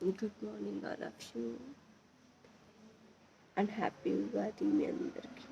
Good morning, all of you, and happy Ugadi మీ అందరికి.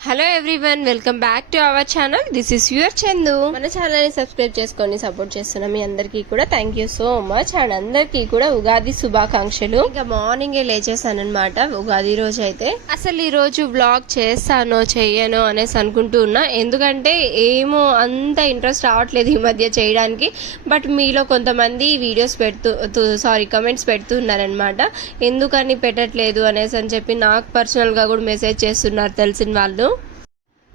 Hello everyone, welcome back to our channel. This is your Chandu. మన channel ని subscribe చేసుకొని support చేస్తున్న మీ అందరికీ కూడా thank you so much. And అందరికీ కూడా ఉగాది శుభాకాంక్షలు. ఇంకా మార్నింగే లేచేసానమాట ఉగాది రోజు. అయితే అసలు ఈ రోజు వ్లాగ్ చేస్తానో చెయ్యనో అనేసి అనుకుంటూ ఉన్నా, ఎందుకంటే ఏమో అంత ఇంట్రెస్ట్ రావట్లేదు ఈ మధ్య చేయడానికి. బట్ మీలో కొంతమంది వీడియోస్ కమెంట్స్ పెడుతున్నారనమాట, ఎందుకని పెట్టట్లేదు అనేసి అని చెప్పి నాకు పర్సనల్ గా కూడా మెసేజ్ చేస్తున్నారు తెలిసిన వాళ్ళు.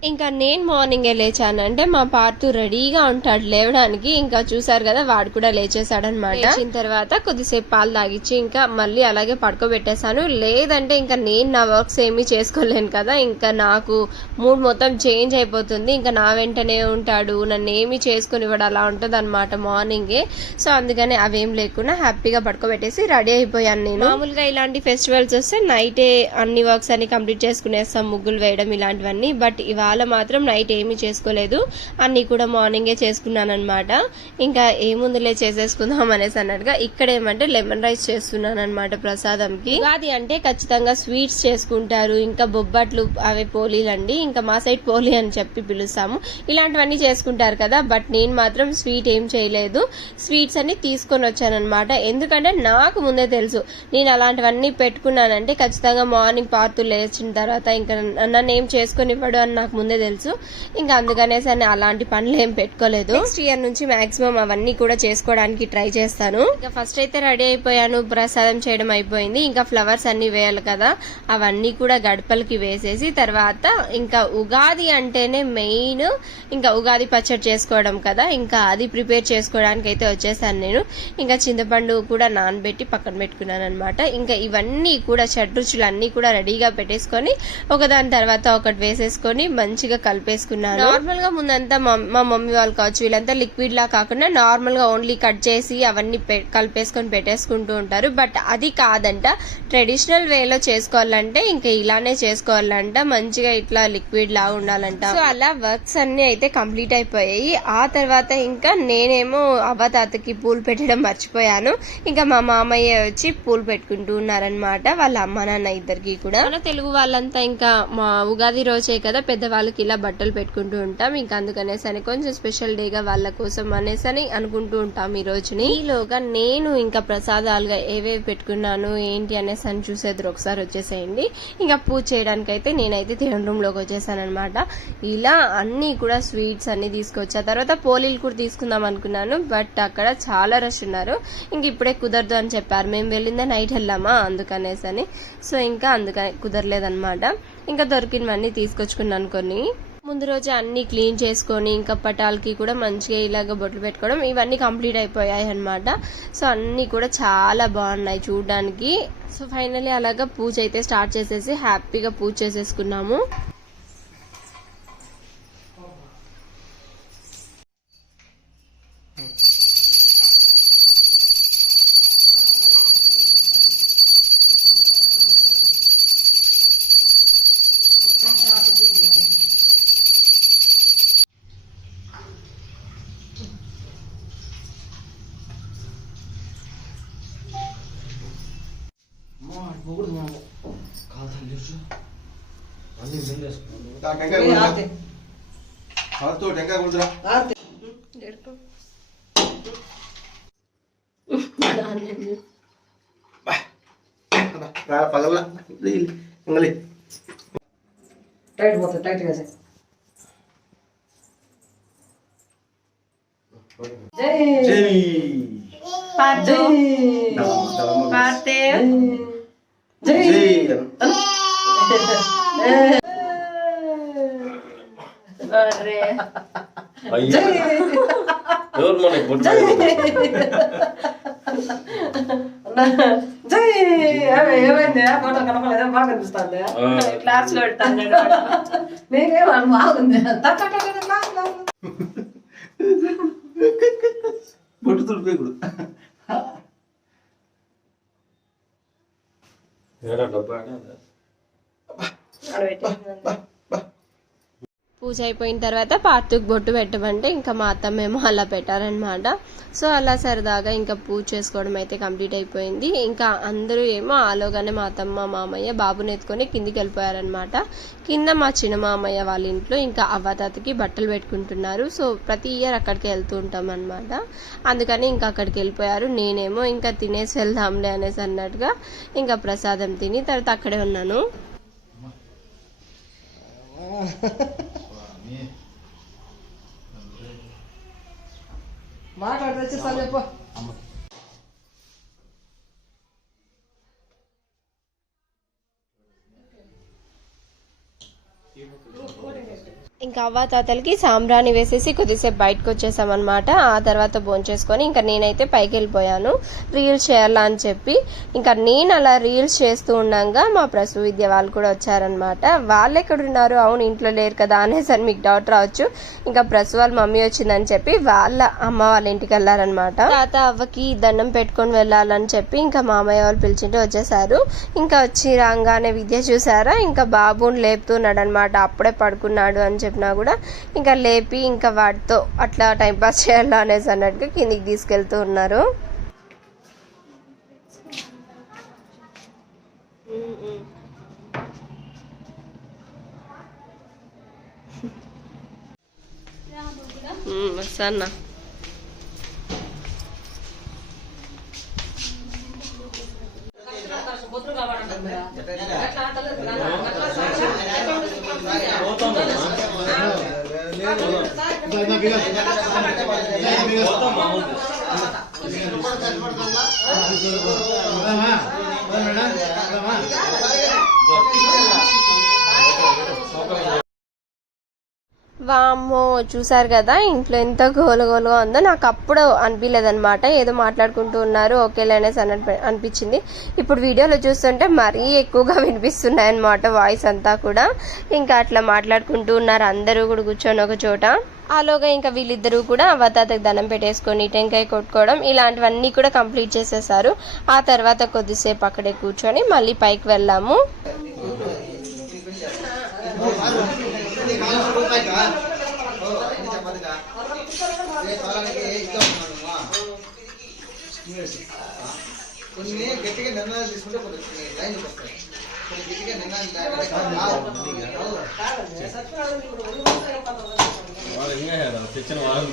ఇంకా నేను మార్నింగే లేచాను అంటే మా పార్తు రెడీగా ఉంటాడు లేవడానికి. ఇంకా చూసారు కదా, వాడు కూడా లేచేసాడనమాట. లేచిన తర్వాత కొద్దిసేపు పాలు తాగిచ్చి ఇంకా మళ్ళీ అలాగే పడుకోబెట్టేశాను. లేదంటే ఇంకా నేను నా వర్క్స్ ఏమీ చేసుకోలేను కదా, ఇంకా నాకు మూడ్ మొత్తం చేంజ్ అయిపోతుంది. ఇంకా నా వెంటనే ఉంటాడు, నన్ను ఏమి చేసుకుని ఇవ్వడు, అలా ఉంటుంది అనమాట మార్నింగే. సో అందుకని అవేం లేకుండా హ్యాపీగా పడుకోబెట్టేసి రెడీ అయిపోయాను నేను. మామూలుగా ఇలాంటి ఫెస్టివల్స్ వస్తే నైటే అన్ని వర్క్స్ అన్ని కంప్లీట్ చేసుకునేస్తాం, ముగ్గులు వేయడం ఇలాంటివన్నీ. బట్ ఇవాళ మాత్రం నైట్ ఏమీ చేసుకోలేదు, అన్ని కూడా మార్నింగే చేసుకున్నాను అనమాట. ఇంకా ఏముందులే చేసేసుకుందాం అనేసి అన్నట్టుగా ఇక్కడ ఏమంటే లెమన్ రైస్ చేస్తున్నాను అనమాట ప్రసాదంకి. ఉగాది అంటే ఖచ్చితంగా స్వీట్స్ చేసుకుంటారు, ఇంకా బొబ్బట్లు, అవే పోలీలు అండి, ఇంకా మా సైడ్ పోలీ అని చెప్పి పిలుస్తాము. ఇలాంటివన్నీ చేసుకుంటారు కదా. బట్ నేను మాత్రం స్వీట్ ఏం చేయలేదు, స్వీట్స్ అన్ని తీసుకొని వచ్చానమాట. ఎందుకంటే నాకు ముందే తెలుసు నేను అలాంటివన్నీ పెట్టుకున్నానంటే ఖచ్చితంగా మార్నింగ్ పార్తు లేచిన తర్వాత ఇంకా నన్ను ఏం చేసుకొని ఇవ్వడు అని నాకు ముందే తెలుసు. ఇంకా అందుకనేసి అని అలాంటి పనులు ఏం పెట్టుకోలేదు. నెక్స్ట్ ఇయర్ నుంచి మాక్సిమం అవన్నీ కూడా చేసుకోవడానికి ట్రై చేస్తాను. ఇంకా ఫస్ట్ అయితే రెడీ అయిపోయాను, ప్రసాదం చేయడం అయిపోయింది. ఇంకా ఫ్లవర్స్ అన్ని వేయాలి కదా, అవన్నీ కూడా గడపలకి వేసేసి తర్వాత ఇంకా ఉగాది అంటేనే మెయిన్ ఇంకా ఉగాది పచ్చడి చేసుకోవడం కదా, ఇంకా అది ప్రిపేర్ చేసుకోవడానికి అయితే వచ్చేసాను నేను. ఇంకా చింతపండు కూడా నానబెట్టి పక్కన పెట్టుకున్నాను అనమాట. ఇంకా ఇవన్నీ కూడా షడ్రుచులు అన్ని కూడా రెడీగా పెట్టేసుకొని ఒకదాని తర్వాత ఒకటి వేసేసుకొని మంచిగా కలిపేసుకున్నాను. నార్మల్ గా ముందంతా మా మమ్మీ వాళ్ళు కావచ్చు వీళ్ళంతా లిక్విడ్ లా కాకుండా నార్మల్ గా ఓన్లీ కట్ చేసి అవన్నీ కలిపేసుకొని పెట్టేసుకుంటూ ఉంటారు. బట్ అది కాదంట, ట్రెడిషనల్ వేలో చేసుకోవాలంటే ఇంకా ఇలానే చేసుకోవాలంట, మంచిగా ఇట్లా లిక్విడ్ లా ఉండాలంట. సో అలా వర్క్స్ అన్ని అయితే కంప్లీట్ అయిపోయాయి. ఆ తర్వాత ఇంకా నేనేమో అవ్వతాతకి పూలు పెట్టడం మర్చిపోయాను. ఇంకా మా మామయ్య వచ్చి పూలు పెట్టుకుంటూ ఉన్నారనమాట, వాళ్ళ అమ్మ నాన్న ఇద్దరికి కూడా. మన తెలుగు వాళ్ళంతా ఇంకా మా ఉగాది రోజే కదా పెద్దవాళ్ళకి ఇలా బట్టలు పెట్టుకుంటూ ఉంటాం. ఇంకా అందుకనేసి అని కొంచెం స్పెషల్ డేగా వాళ్ళ కోసం అనేసి అని అనుకుంటూ ఉంటాం ఈ రోజుని. ఈలోగా నేను ఇంకా ప్రసాదాలుగా ఏవేవి పెట్టుకున్నాను ఏంటి అనేసి అని చూసేద్దరు ఒకసారి వచ్చేసేయండి. ఇంకా పూజ చేయడానికి అయితే నేనైతే తినడం రూమ్ లోకి వచ్చేసాను అనమాట. ఇలా అన్ని కూడా స్వీట్స్ అన్ని తీసుకొచ్చా. తర్వాత పోలీలు కూడా తీసుకుందాం అనుకున్నాను, బట్ అక్కడ చాలా రష్ ఉన్నారు. ఇంక ఇప్పుడే కుదరదు అని చెప్పారు. మేము వెళ్ళిందే నైట్ వెళ్ళామా అందుకనేసి అని. సో ఇంకా అందుకని కుదరలేదనమాట. ఇంకా దొరికినవన్నీ తీసుకొచ్చుకున్నాను కొన్ని. ముందు రోజు అన్ని క్లీన్ చేసుకొని ఇంకా పటాలకి కూడా మంచిగా ఇలాగ బొట్లు పెట్టుకోవడం ఇవన్నీ కంప్లీట్ అయిపోయాయి అనమాట. సో అన్ని కూడా చాలా బాగున్నాయి చూడడానికి. సో ఫైనల్లీ అలాగా పూజ అయితే స్టార్ట్ చేసేసి హ్యాపీగా పూజ చేసేసుకున్నాము. टाइट बहुत है, टाइट कैसे? जय जय पार्थे पार्थे जय अरे जय ఎవరు మనకి బొట్టు జై ఏమైంది ఫోటో కనపడలేదా బాగా కనిపిస్తుంది క్లాస్ లో పెడతాను నేనేమో బాగుంది బొట్టు తుడిపేకుడు పూజ అయిపోయిన తర్వాత పార్తుకు బొట్టు పెట్టమంటే ఇంకా మా అత్తమ్మేమో అలా పెట్టారనమాట. సో అలా సరదాగా ఇంకా పూజ చేసుకోవడం అయితే కంప్లీట్ అయిపోయింది. ఇంకా అందరూ ఏమో ఆలోగానే మా అత్తమ్మ మామయ్య బాబుని ఎత్తుకొని కిందికి వెళ్ళిపోయారనమాట. కింద మా చిన్న మామయ్య వాళ్ళ ఇంట్లో ఇంకా అవ్వతాతకి బట్టలు పెట్టుకుంటున్నారు. సో ప్రతి ఇయర్ అక్కడికి వెళ్తూ ఉంటాం అనమాట. అందుకని ఇంకా అక్కడికి వెళ్ళిపోయారు. నేనేమో ఇంకా తినేసి వెళ్దాంలే అనేసి అన్నట్టుగా ఇంకా ప్రసాదం తిని తర్వాత అక్కడే ఉన్నాను. మాట్లాడితే వచ్చేస్తాను చెప్పు. ఇంకా అవ్వ తాతలకి సాంబ్రాణి వేసేసి కొద్దిసేపు బయటకు వచ్చేసామన్నమాట. ఆ తర్వాత భోంచేసుకొని ఇంకా నేనైతే పైకి వెళ్ళిపోయాను రీల్స్ చేయాలా అని చెప్పి. ఇంకా నేను అలా రీల్స్ చేస్తూ ఉండగా మా ప్రసూ విద్య వాళ్ళు కూడా వచ్చారనమాట. వాళ్ళు ఎక్కడున్నారు, అవును ఇంట్లో లేరు కదా అనేసరి మీకు డౌట్ రావచ్చు. ఇంకా ప్రసూ వాళ్ళ మమ్మీ వచ్చిందని చెప్పి వాళ్ళ అమ్మ వాళ్ళ ఇంటికి వెళ్ళారనమాట. తాత అవ్వకి దండం పెట్టుకొని వెళ్ళాలని చెప్పి ఇంకా మామయ్య వాళ్ళు పిలిచింటే వచ్చేసారు. ఇంకా వచ్చి రాగానే విద్య చూసారా ఇంకా బాబుని లేపుతున్నాడు అనమాట. అప్పుడే పడుకున్నాడు అని చెప్పినా కూడా ఇంకా లేపి ఇంకా వాటితో అట్లా టైంపాస్ చేయాలా అనేసి అన్నట్టుగా కిందికి తీసుకెళ్తూ ఉన్నారు. వస్తానా వామ్మో చూసారు కదా ఇంట్లో ఎంత గోలగోలుగా ఉందో. నాకు అప్పుడు అనిపించలేదన్నమాట, ఏదో మాట్లాడుకుంటూ ఉన్నారు ఓకేలే అనేసి అనిపించింది. ఇప్పుడు వీడియోలో చూస్తుంటే మరీ ఎక్కువగా వినిపిస్తున్నాయి అన్నమాట వాయిస్ అంతా కూడా. ఇంకా అట్లా మాట్లాడుకుంటూ ఉన్నారు అందరూ కూడా కూర్చొని ఒక చోట. ఆలోగా ఇంకా వీళ్ళిద్దరూ కూడా అవ్వతాతకు దండం పెట్టేసుకొని టెంకాయ కొట్టుకోవడం ఇలాంటివన్నీ కూడా కంప్లీట్ చేసేసారు. ఆ తర్వాత కొద్దిసేపు అక్కడే కూర్చొని మళ్ళీ పైకి వెళ్ళాము. కొన్ని గట్టిగా నిర్ణయాలు తీసుకుంటే కొన్ని లైన్కి వస్తాయి. కొన్ని గట్టిగా నిర్ణయాలు తెచ్చిన వాళ్ళు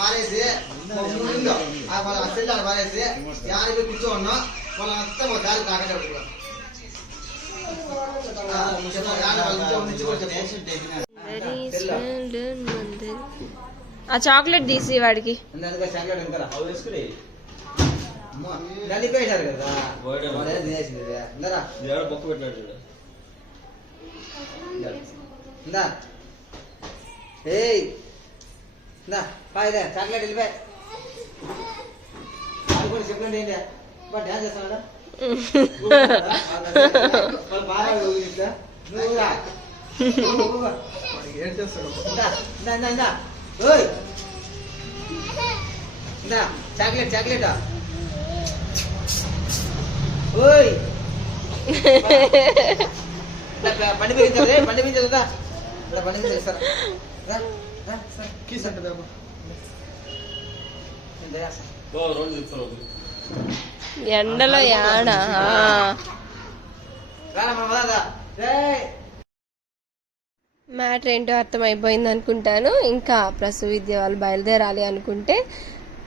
పారేసి ముందు వాళ్ళ అసలు పారేసి యాభై కూర్చో ఉన్నాం వాళ్ళంతా ఒక దారి తాగలేదు. ఆ చాక్లెట్ తీసి వాడికి నలిపేశారు కదా బొక్క పెట్టినాడు. చాక్లెట్ వెళ్ళిపోయి అది కూడా చెప్పండి ఏంటి డ్యాన్స్ చేస్తాడా చాక్లెట్ చాక్లెట్ బండి పెంచాలి బండి పెంచదా బండి మీద ఇస్తారా ఎండలో యాడా మ్యాటర్ ఏంటో అర్థమైపోయింది అనుకుంటాను. ఇంకా ప్రసూ విద్య వాళ్ళు బయలుదేరాలి అనుకుంటే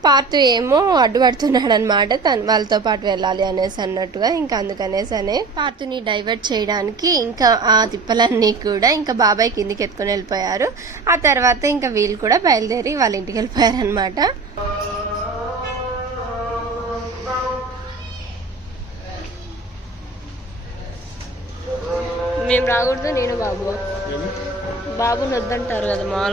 పార్తు ఏమో అడ్డుపడుతున్నాడు అనమాట, తను వాళ్ళతో పాటు వెళ్ళాలి అనేసి అన్నట్టుగా. ఇంకా అందుకనేసనే పార్తుని డైవర్ట్ చేయడానికి ఇంకా ఆ తిప్పలన్నీ కూడా ఇంకా బాబాయ్ కిందికి ఎత్తుకొని వెళ్ళిపోయారు. ఆ తర్వాత ఇంకా వీళ్ళు కూడా బయలుదేరి వాళ్ళ ఇంటికి వెళ్ళిపోయారు అనమాట. మేము రాకూడదు నేను బాబుని వద్దంటారు కదా మా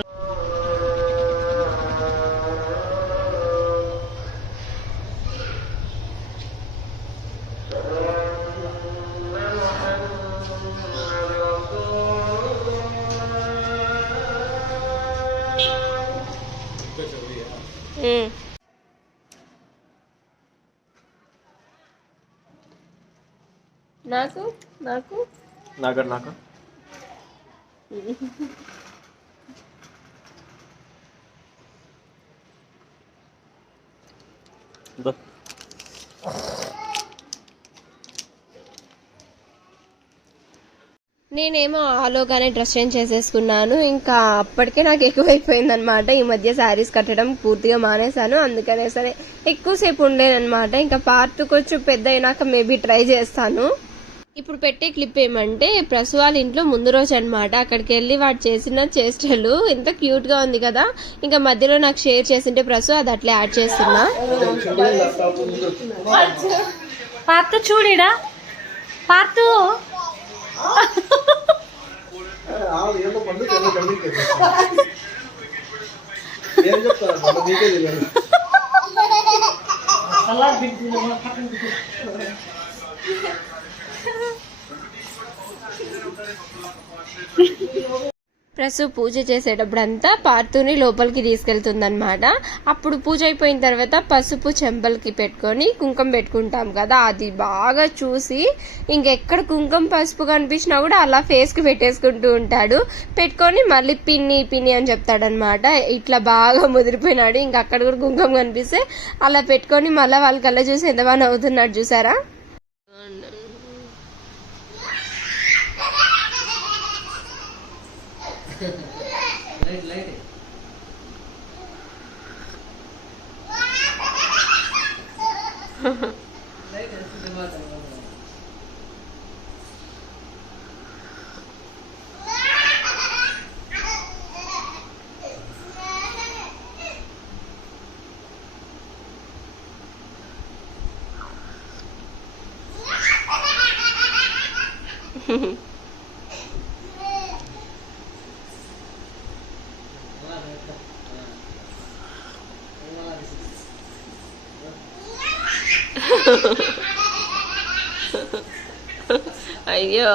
నాకు నాకు నాకు నాకు నేనేమో ఆలోగానే డ్రెస్ చేంజ్ చేసేసుకున్నాను. ఇంకా అప్పటికే నాకు ఎక్కువైపోయింది అనమాట. ఈ మధ్య శారీస్ కట్టడం పూర్తిగా మానేశాను. అందుకనే సరే ఎక్కువసేపు ఉండేనమాట. ఇంకా పార్ట్ కొంచెం పెద్ద అయినాక మేబీ ట్రై చేస్తాను. ఇప్పుడు పెట్టే క్లిప్ ఏమంటే ప్రసు వాళ్ళ ఇంట్లో ముందు రోజు అనమాట. అక్కడికి వెళ్ళి వాడు చేసిన చేష్టలు ఎంత క్యూట్ గా ఉంది కదా. ఇంకా మధ్యలో నాకు షేర్ చేసింటే ప్రసు అది అట్లే యాడ్ చేస్తున్నా. పార్తు చూడిడా పార్తు ప్రసు పూజ చేసేటప్పుడంతా పార్తుని లోపలికి తీసుకెళ్తుందనమాట. అప్పుడు పూజ అయిపోయిన తర్వాత పసుపు చెంపలకి పెట్టుకొని కుంకుమ పెట్టుకుంటాం కదా, అది బాగా చూసి ఇంకెక్కడ కుంకుమ పసుపు కనిపించినా కూడా అలా ఫేస్ కి పెట్టేసుకుంటూ ఉంటాడు. పెట్టుకొని మళ్ళీ పిన్ని పిన్ని అని చెప్తాడనమాట. ఇట్లా బాగా ముదిరిపోయినాడు. ఇంకా అక్కడ కూడా కుంకుమ కనిపిస్తే అలా పెట్టుకొని మళ్ళీ వాళ్ళకల్లా చూసి ఎంత బాగా నవ్వుతున్నాడు చూసారా. అయ్యో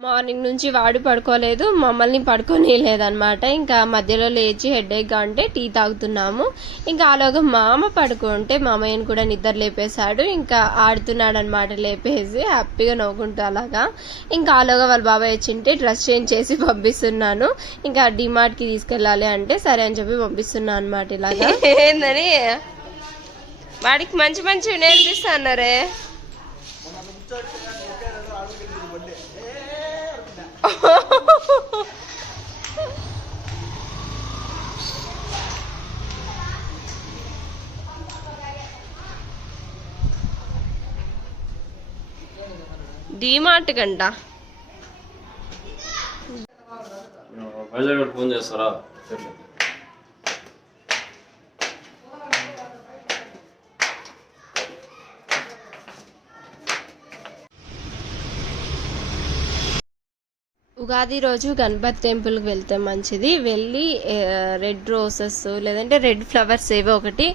మార్నింగ్ నుంచి వాడు పడుకోలేదు, మమ్మల్ని పడుకొని లేదనమాట. ఇంకా మధ్యలో లేచి హెడేక్ గా ఉంటే టీ తాగుతున్నాము. ఇంకా ఆలోగా మామ పడుకుంటే మామయ్యని కూడా నిద్ర లేపేశాడు. ఇంకా ఆడుతున్నాడు అనమాట లేపేసి హ్యాపీగా నవ్వుకుంటూ అలాగా. ఇంకా ఆలోగా వాళ్ళ బాబాయ్ వచ్చింటే డ్రెస్ చేంజ్ చేసి పంపిస్తున్నాను. ఇంకా డిమార్ట్ కి తీసుకెళ్ళాలి అంటే సరే అని చెప్పి పంపిస్తున్నాను అనమాట. ఇలాగా ఏందని వాడికి మంచి మంచి నేర్పిస్తా అన్నారే. డిమార్ట్ కంట వైజాగ్ ఫోన్ చేస్తారా? ఉగాది రోజు గణపతి టెంపుల్కి వెళ్తే మంచిది. వెళ్ళి రెడ్ రోసెస్ లేదంటే రెడ్ ఫ్లవర్స్ ఏవో ఒకటి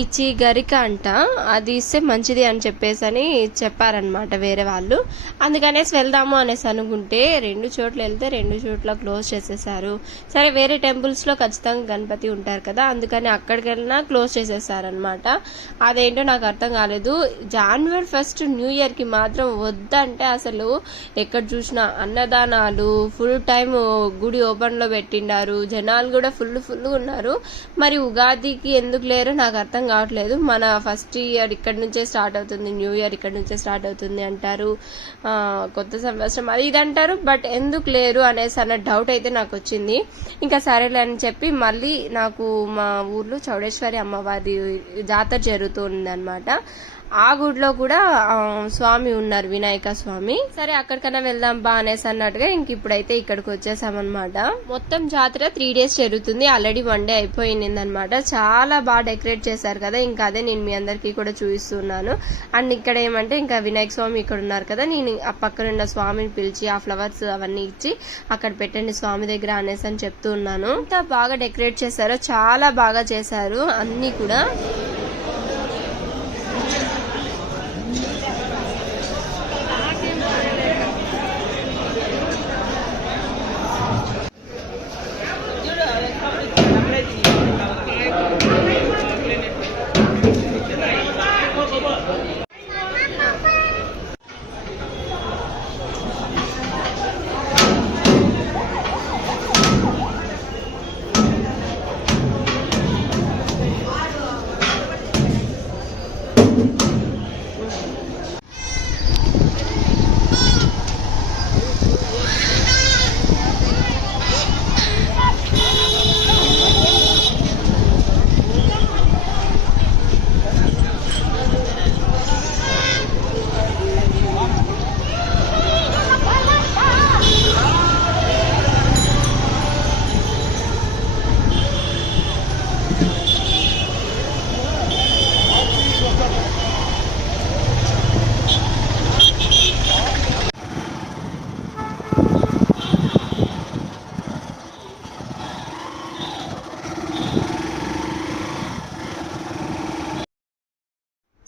ఇచ్చి గరిక అంట అది ఇస్తే మంచిది అని చెప్పేసి అని చెప్పారనమాట వేరే వాళ్ళు. అందుకనేసి వెళ్దాము అనేసి అనుకుంటే 2 చోట్ల వెళ్తే 2 చోట్ల క్లోజ్ చేసేసారు. సరే వేరే టెంపుల్స్ లో ఖచ్చితంగా గణపతి ఉంటారు కదా, అందుకని అక్కడికి వెళ్ళినా క్లోజ్ చేసేసారనమాట. అదేంటో నాకు అర్థం కాలేదు. January 1st న్యూ ఇయర్ కి మాత్రం వద్దంటే అసలు ఎక్కడ చూసినా అన్నదానాలు ఫుల్ టైం గుడి ఓపెన్ లో పెట్టిండారు. జనాలు కూడా ఫుల్ ఉన్నారు. మరి ఉగాదికి ఎందుకు లేరో నాకు అర్థం కావట్లేదు. మన ఫస్ట్ ఇయర్ ఇక్కడ నుంచే స్టార్ట్ అవుతుంది, న్యూ ఇయర్ ఇక్కడ నుంచే స్టార్ట్ అవుతుంది అంటారు, కొత్త సంవత్సరం అది ఇది అంటారు. బట్ ఎందుకు లేరు అనేసి అన్న డౌట్ అయితే నాకు వచ్చింది. ఇంకా సరేలే అని చెప్పి మళ్ళీ నాకు మా ఊర్లో చౌడేశ్వరి అమ్మవారి జాతర జరుగుతుంది అనమాట. ఆ గుడిలో కూడా స్వామి ఉన్నారు, వినాయక స్వామి. సరే అక్కడికన్నా వెళ్దాం బా అనేసి అన్నట్టుగా ఇంక ఇప్పుడైతే ఇక్కడికి వచ్చేసామన్నమాట. మొత్తం జాతర 3 days జరుగుతుంది. ఆల్రెడీ 1 day అయిపోయింది అనమాట. చాలా బాగా డెకరేట్ చేశారు కదా, ఇంకా అదే నేను మీ అందరికి కూడా చూపిస్తున్నాను. అండ్ ఇక్కడ ఏమంటే ఇంకా వినాయక స్వామి ఇక్కడ ఉన్నారు కదా, నేను ఆ పక్కనున్న స్వామిని పిలిచి ఆ ఫ్లవర్స్ అవన్నీ ఇచ్చి అక్కడ పెట్టండి స్వామి దగ్గర అనేసి అని చెప్తూ ఉన్నాను. ఎంత బాగా డెకరేట్ చేశారో, చాలా బాగా చేశారు అన్ని కూడా.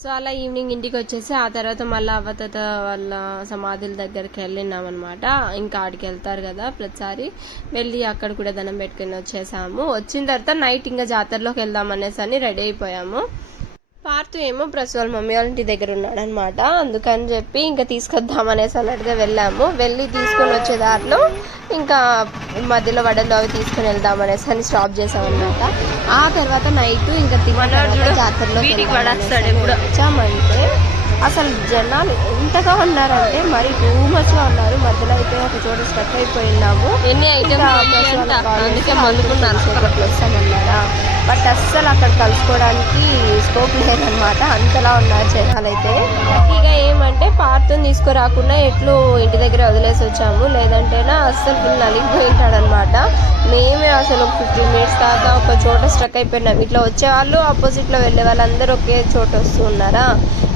సో అలా ఈవినింగ్ ఇంటికి వచ్చేసి ఆ తర్వాత మళ్ళీ అవ్వతాత వాళ్ళ సమాధుల దగ్గరికి వెళ్ళినాం అనమాట. ఇంకా ఆడికి వెళ్తారు కదా ప్రతిసారి, వెళ్ళి అక్కడ కూడా దండం పెట్టుకుని వచ్చేసాము. వచ్చిన తర్వాత నైట్ ఇంకా జాతరలోకి వెళ్దాం అనేసి అని రెడీ అయిపోయాము. పార్థు ఏమో ప్రస్తుతం వాళ్ళ మమ్మీ వాళ్ళ ఇంటి దగ్గర ఉన్నాడు అనమాట. అందుకని చెప్పి ఇంకా తీసుకొద్దాం అనేసి అన్నట్టుగా వెళ్ళాము. వెళ్ళి తీసుకొని వచ్చే దారిలో ఇంకా మధ్యలో వడలు అవి తీసుకుని వెళ్దాం అనేసి అని స్టాప్ చేసాం అనమాట. ఆ తర్వాత నైట్ ఇంకా జాతరలో వచ్చామంటే అసలు జనాలు ఎంతగా ఉన్నారంటే మరి టూ మచ్ గా ఉన్నారు. మధ్యలో అయితే ఒక చోట స్టక్ అయిపోయినాము. ఎన్ని వస్తామన్నారా, బట్ అస్సలు అక్కడ కలుసుకోవడానికి స్కోప్ లేదనమాట, అంతలా ఉన్నారు జనాలు అయితే. లక్కీగా ఏమంటే పార్థుని తీసుకురాకుండా ఎట్లు ఇంటి దగ్గర వదిలేసి వచ్చాము, లేదంటేనా అస్సలు ఫుల్ నలిగిపోయి ఉంటాడనమాట. మేమే అసలు 15 minutes దాకా ఒక చోట స్ట్రక్ అయిపోయినాం. ఇట్లా వచ్చేవాళ్ళు ఆపోజిట్ లో వెళ్ళే వాళ్ళందరూ ఒకే చోట వస్తూ ఉన్నారా,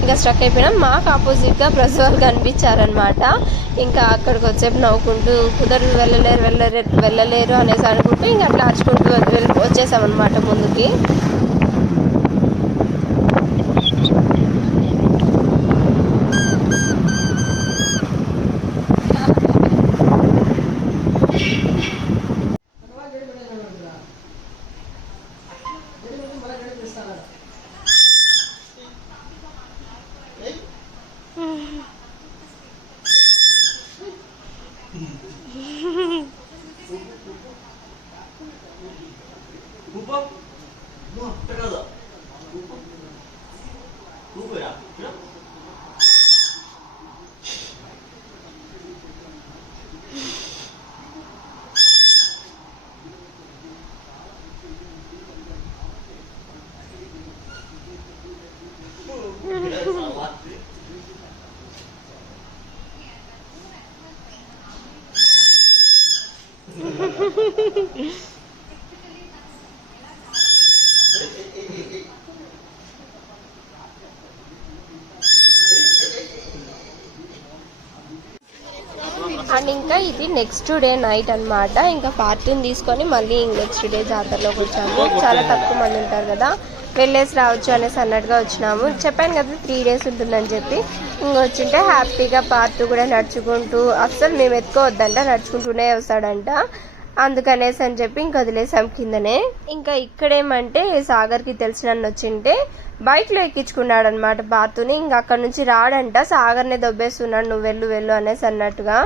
ఇంకా స్ట్రక్ అయిపోయినాం. మాకు ఆపోజిట్ గా ప్రెస్ వాళ్ళు కనిపించారనమాట. ఇంకా అక్కడికి వచ్చేపు నవ్వుకుంటూ కుదరదు, వెళ్ళలేరు అనేసి అనుకుంటూ ఇంకా అట్లా అరుచుకుంటూ వచ్చేసామన్నమాట ముందుకి. అండ్ ఇంకా ఇది నెక్స్ట్ డే నైట్ అన్నమాట. ఇంకా పార్టీని తీసుకొని మళ్ళీ నెక్స్ట్ డే జాతరలోకి వచ్చాము. చాలా తక్కువ మంది ఉంటారు కదా, వెళ్ళేసి రావచ్చు అనేసి అన్నట్టుగా వచ్చినాము. చెప్పాను కదా 3 days ఉంటుందని చెప్పి. వచ్చింటే హ్యాపీగా పార్టీ కూడా నడుచుకుంటూ, అస్సలు మేము ఎత్తుకోవద్దంట, నడుచుకుంటూనే వస్తాడంట. అందుకనేసి అని చెప్పి ఇంకా వదిలేసాం కిందనే. ఇంకా ఇక్కడేమంటే సాగర్కి తెలిసిన వచ్చింటే బైక్ లో ఎక్కించుకున్నాడు అనమాట పార్టీని. ఇంకా అక్కడ నుంచి రాడంట, సాగర్నే దొబ్బేస్తున్నాడు, నువ్వు వెళ్ళు వెళ్ళు అనేసి అన్నట్టుగా.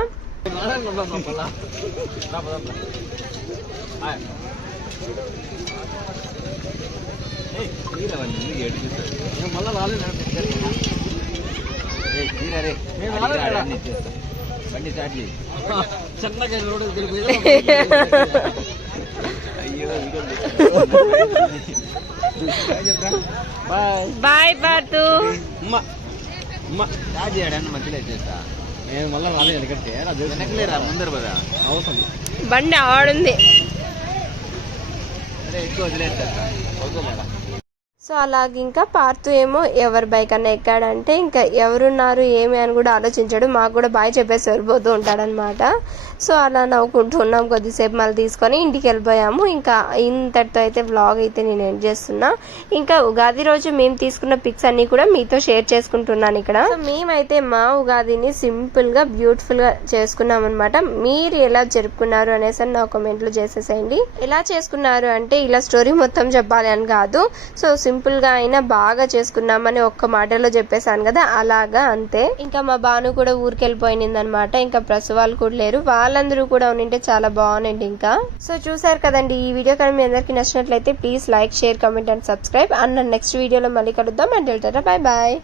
బాయ్ పార్తు. నేను మళ్ళీ రాలేదు ఎందుకంటే వెనకలేరా ముందరు కదా అవసరం బండి ఆడుంది. ఎక్కువ వదిలేస్తా. సో అలాగే ఇంకా పార్తు ఏమో ఎవరి బైక్ అన్న ఎక్కాడంటే ఇంకా ఎవరున్నారు ఏమి అని కూడా ఆలోచించాడు. మాకు కూడా బాయ్ చెప్పేసి వెళ్ళిపోతూ ఉంటాడనమాట. సో అలా నవ్వుకుంటూ ఉన్నాం కొద్దిసేపు, మళ్ళీ తీసుకొని ఇంటికి వెళ్ళిపోయాము. ఇంకా ఇంతటితో అయితే వ్లాగ్ అయితే నేను ఎండ్ చేస్తున్నా. ఇంకా ఉగాది రోజు మేము తీసుకున్న పిక్స్ అన్ని కూడా మీతో షేర్ చేసుకుంటున్నాను ఇక్కడ. సో మేమైతే మా ఉగాదిని సింపుల్ గా బ్యూటిఫుల్ గా చేసుకున్నాం అనమాట. మీరు ఎలా జరుపుకున్నారు అనేసి నా కామెంట్ లో చేసేసేయండి. ఎలా చేసుకున్నారు అంటే ఇలా స్టోరీ మొత్తం చెప్పాలి అని కాదు, సో సింపుల్ గా అయినా బాగా చేసుకున్నామని ఒక్క మాటలో చెప్పేశాను కదా, అలాగా అంతే. ఇంకా మా బాను కూడా ఊరికి వెళ్ళిపోయింది అనమాట. ఇంకా ప్రసవాలు కూడా లేరు, వాళ్ళందరూ కూడా ఉండింటే చాలా బాగుంది. ఇంకా సో చూసారు కదండి, ఈ వీడియో కానీ మీ అందరికి నచ్చినట్లయితే please like, share, comment and subscribe. And next వీడియోలో మళ్ళీ కలుద్దాం. And bye bye.